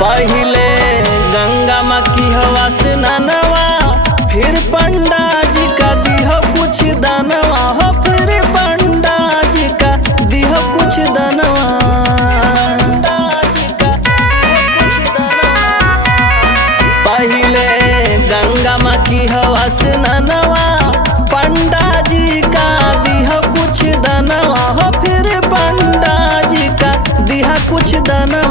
पहिले गंगा माँ की हवा से ननवा, फिर पंडा जी का दिह कुछ दानवा हो, फिर पंडा जी का दिह कुछ दानवा, पंडा जी का दिह कुछ दानवा। पहिले गंगा माँ की हवा से ननवा, पंडा जी का दिह कुछ दानवा हो, फिर पंडा जी का दिह कुछ दानवा।